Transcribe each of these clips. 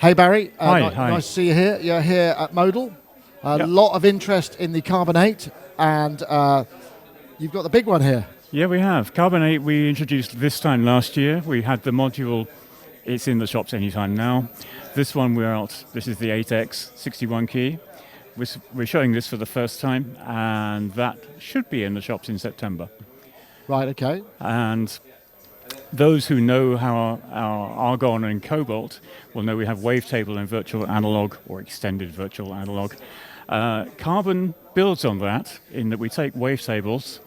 Hey Barry, Hi. nice to see you here. You're here at Modal. A lot of interest in the Carbonate, and you've got the big one here. Yeah, we have. Carbonate we introduced this time last year. We had the module, it's in the shops anytime now. This one we're out, this is the 8X 61 key. We're showing this for the first time, and that should be in the shops in September. Right, okay. And those who know how our Argon and Cobalt will know we have wavetable and virtual analog, or extended virtual analog. Carbon builds on that in that we take wavetables,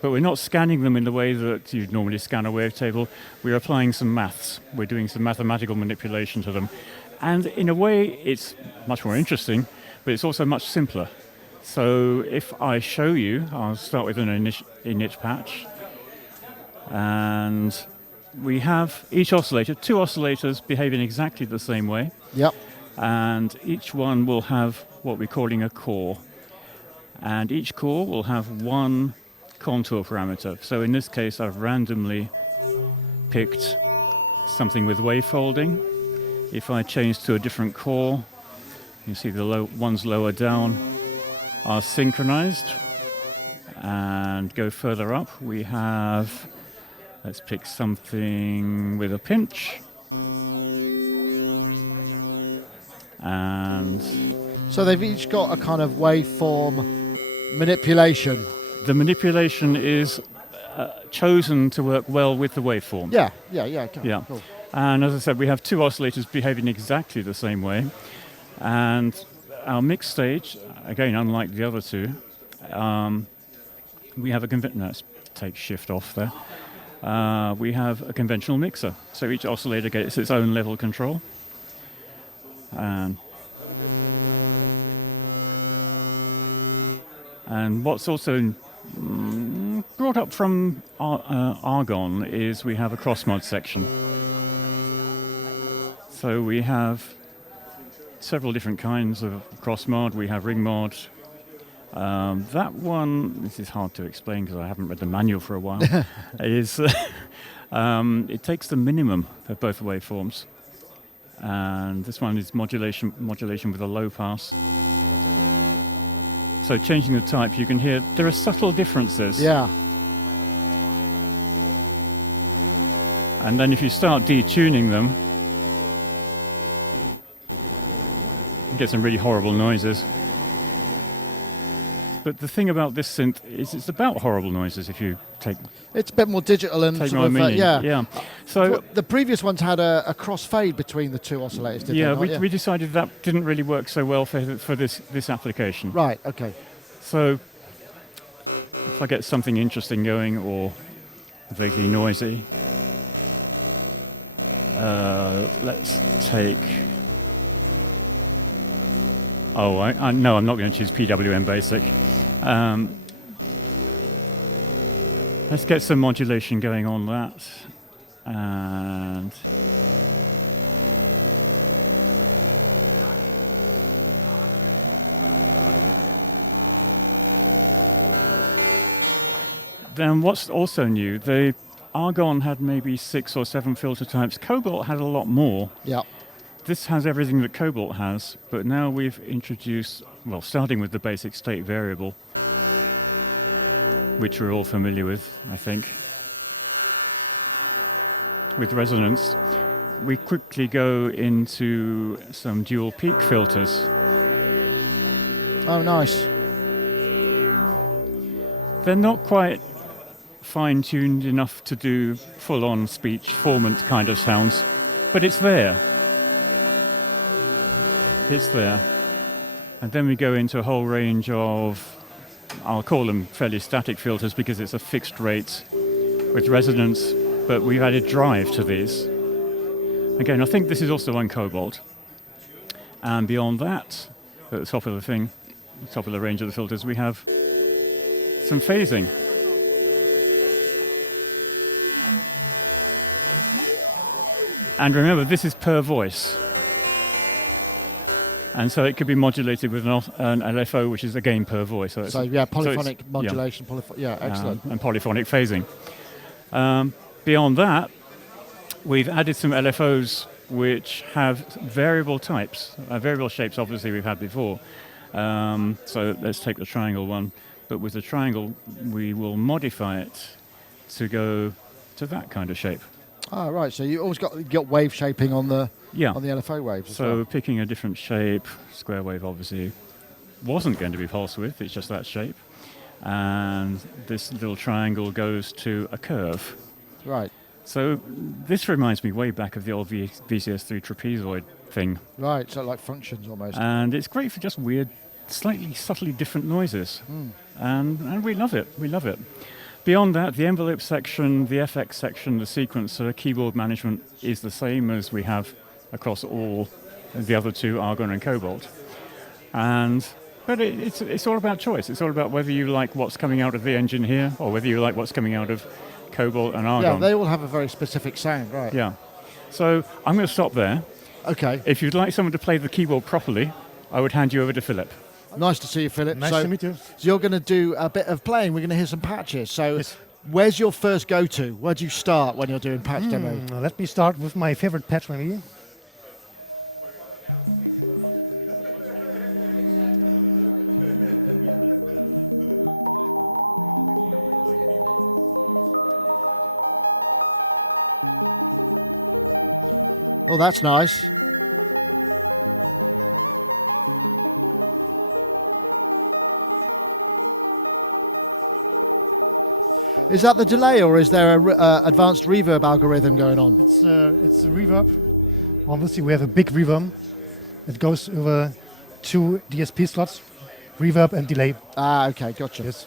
but we're not scanning them in the way that you'd normally scan a wavetable. We're applying some maths. We're doing some mathematical manipulation to them. And in a way, it's much more interesting, but it's also much simpler. So if I show you, I'll start with an init patch. And we have each oscillator, 2 oscillators behaving exactly the same way. Yep. And each one will have what we're calling a core. And each core will have one contour parameter. So in this case, I've randomly picked something with wave folding. If I change to a different core, you see the ones lower down are synchronized. And go further up, we have, let's pick something with a pinch. And so they've each got a kind of waveform manipulation. The manipulation is chosen to work well with the waveform. Yeah. Okay, yeah. Cool. And as I said, we have 2 oscillators behaving exactly the same way. And our mix stage, again, unlike the other 2, we have a let's take shift off there. We have a conventional mixer. So each oscillator gets its own level control. And what's also brought up from Argon is we have a cross-mod section. So we have several different kinds of cross-mod. We have ring mod. That one, this is hard to explain because I haven't read the manual for a while, is it takes the minimum of both waveforms. And this one is modulation with a low pass. So changing the type, you can hear there are subtle differences. Yeah. And then if you start detuning them, you get some really horrible noises. But the thing about this synth is it's about horrible noises if you take... It's a bit more digital and take sort my of, meaning. yeah. So the previous ones had a crossfade between the 2 oscillators, didn't they? We decided that didn't really work so well for this application. Right, okay. So if I get something interesting going or vaguely noisy, let's take... no, I'm not going to choose PWM Basic. Let's get some modulation going on that. And then what's also new, the Argon had maybe 6 or 7 filter types. Cobalt had a lot more. Yeah. This has everything that Cobalt has, but now we've introduced, well, starting with the basic state variable, which we're all familiar with, I think. With resonance, we quickly go into some dual peak filters. Oh, nice. They're not quite fine-tuned enough to do full-on speech formant kind of sounds, but it's there. It's there. And then we go into a whole range of, I'll call them fairly static filters because it's a fixed rate with resonance, but we've added drive to these. Again, I think this is also on Cobalt. And beyond that, at the top of the thing, top of the range of the filters, we have some phasing. And remember, this is per voice. And so it could be modulated with an LFO, which is again per voice. So yeah, polyphonic modulation, excellent. And polyphonic phasing. Beyond that, we've added some LFOs which have variable types, variable shapes. Obviously, we've had before. So let's take the triangle one. But with the triangle, we will modify it to go to that kind of shape. Ah, right. So you always got wave shaping on the Yeah. on the LFO waves. So picking a different shape, square wave obviously wasn't going to be pulse width, it's just that shape. And this little triangle goes to a curve. Right. So this reminds me way back of the old VCS3 trapezoid thing. Right. So like functions almost. And it's great for just weird, slightly subtly different noises. And we love it. We love it. Beyond that, the envelope section, the FX section, the sequencer, keyboard management is the same as we have across all the other two, Argon and Cobalt. But it's all about choice. It's all about whether you like what's coming out of the engine here or whether you like what's coming out of Cobalt and Argon. Yeah, they all have a very specific sound, right? Yeah. So I'm going to stop there. Okay. If you'd like someone to play the keyboard properly, I would hand you over to Philip. Nice to see you, Philip. Nice to meet you. So you're going to do a bit of playing. We're going to hear some patches. So Yes. where's your first go-to? Where do you start when you're doing patch demo? Let me start with my favorite patch maybe. Oh, that's nice. Is that the delay, or is there a advanced reverb algorithm going on? It's a reverb. Obviously, we have a big reverb. It goes over 2 DSP slots, reverb and delay. Ah, okay, gotcha. Yes.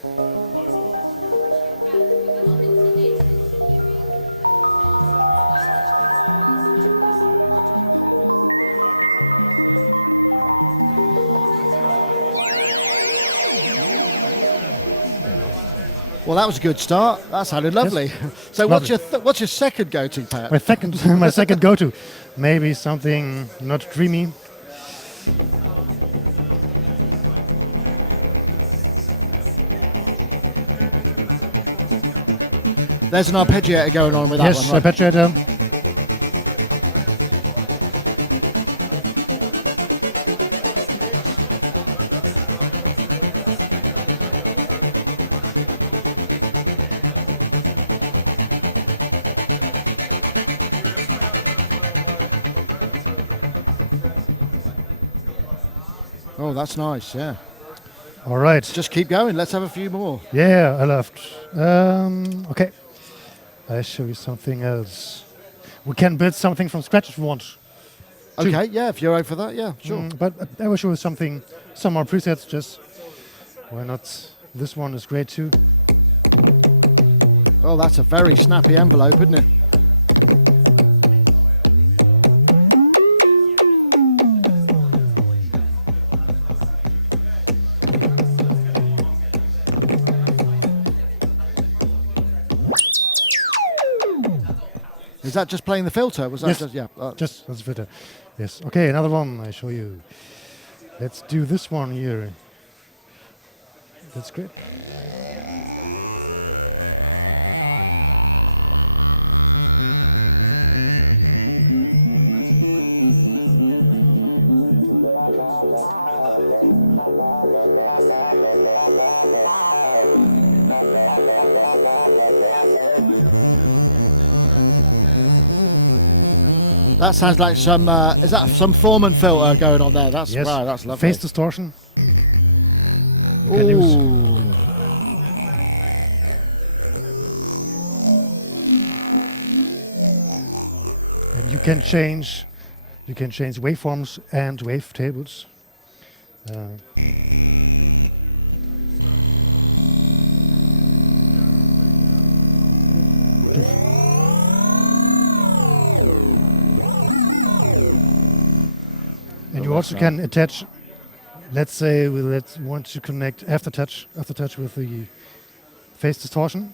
Well, that was a good start. That sounded lovely. So, Lovely. what's your second go-to, Pat? My second go-to, maybe something not dreamy. There's an arpeggiator going on with that Yes, one, right? arpeggiator. Oh, that's nice. Yeah. All right. Just keep going. Let's have a few more. Yeah, I loved. Okay. I'll show you something else. We can build something from scratch if we want. Okay. Yeah, if you're over for that, yeah, sure. But I will show you some more presets. Just why not? This one is great too. Oh, that's a very snappy envelope, isn't it? Is that just playing the filter? Was that Yes. just, yeah. Just that's filter. Yes. Okay, another one I show you. Let's do this one here. That's great. That sounds like some. Is that some Foreman filter going on there? That's Yes. wow. That's lovely. Phase distortion. You can use. Ooh. And you can change waveforms and wavetables. And you also can attach, let's say we want to connect aftertouch with the phase distortion.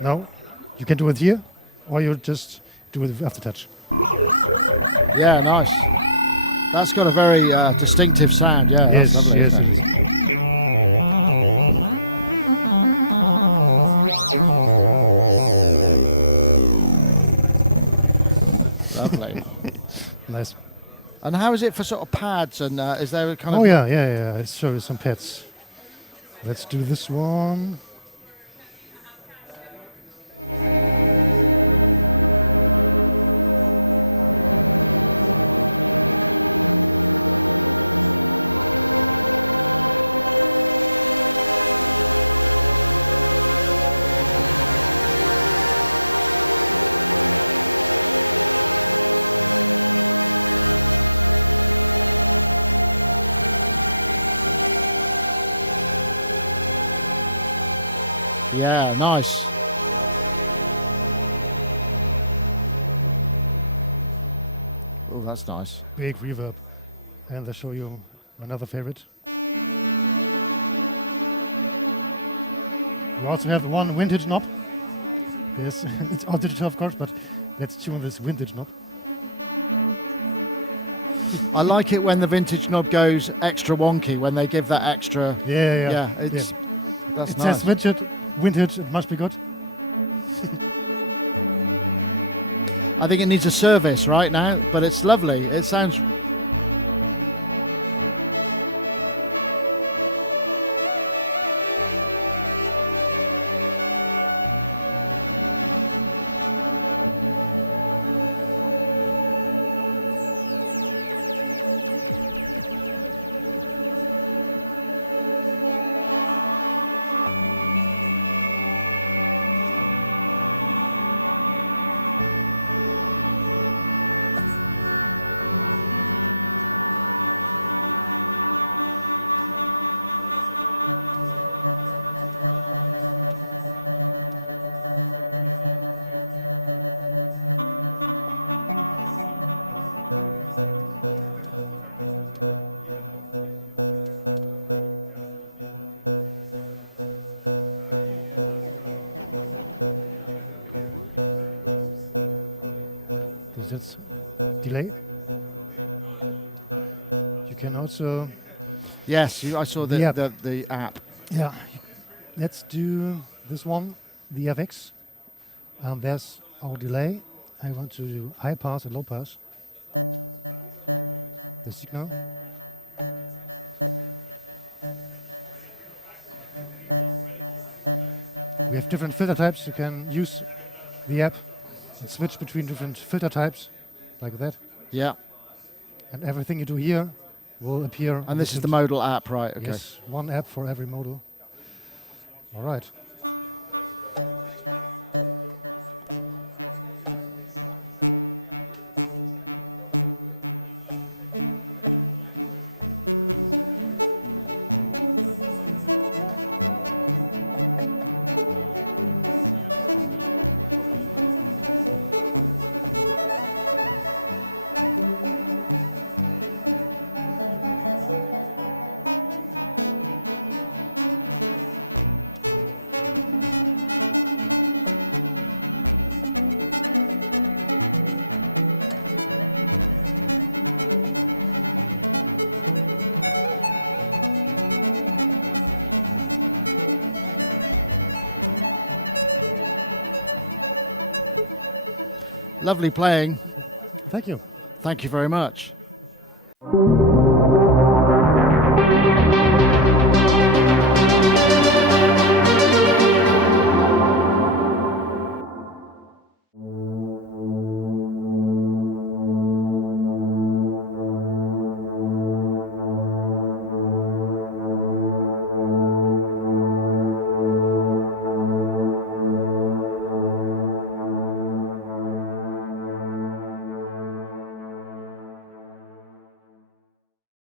No, you can do it here, or you just do it with aftertouch. Yeah, nice. That's got a very distinctive sound. Yeah, Yes, that's lovely. yes, isn't it it? is. Lovely. Nice. And how is it for sort of pads? And is there a kind Oh of... yeah. Let's show you some pads. Let's do this one. Yeah, nice. Oh, that's nice. Big reverb. And I'll show you another favorite. We also have one vintage knob. Yes, it's all digital of course, but let's tune this vintage knob. I like it when the vintage knob goes extra wonky, when they give that extra... Yeah. That's It nice. says vintage, it must be good. I think it needs a service right now, but it's lovely. It sounds... So that's delay. You can also... Yes, I saw the, Yeah. the app. Yeah. Let's do this one, the FX. There's our delay. I want to do high pass and low pass. The signal. We have different filter types. You can use the app and switch between different filter types, like that. Yeah. And everything you do here will appear. And this is the Modal app, right? Okay. Yes, one app for every model. All right. Lovely playing. Thank you. Thank you very much.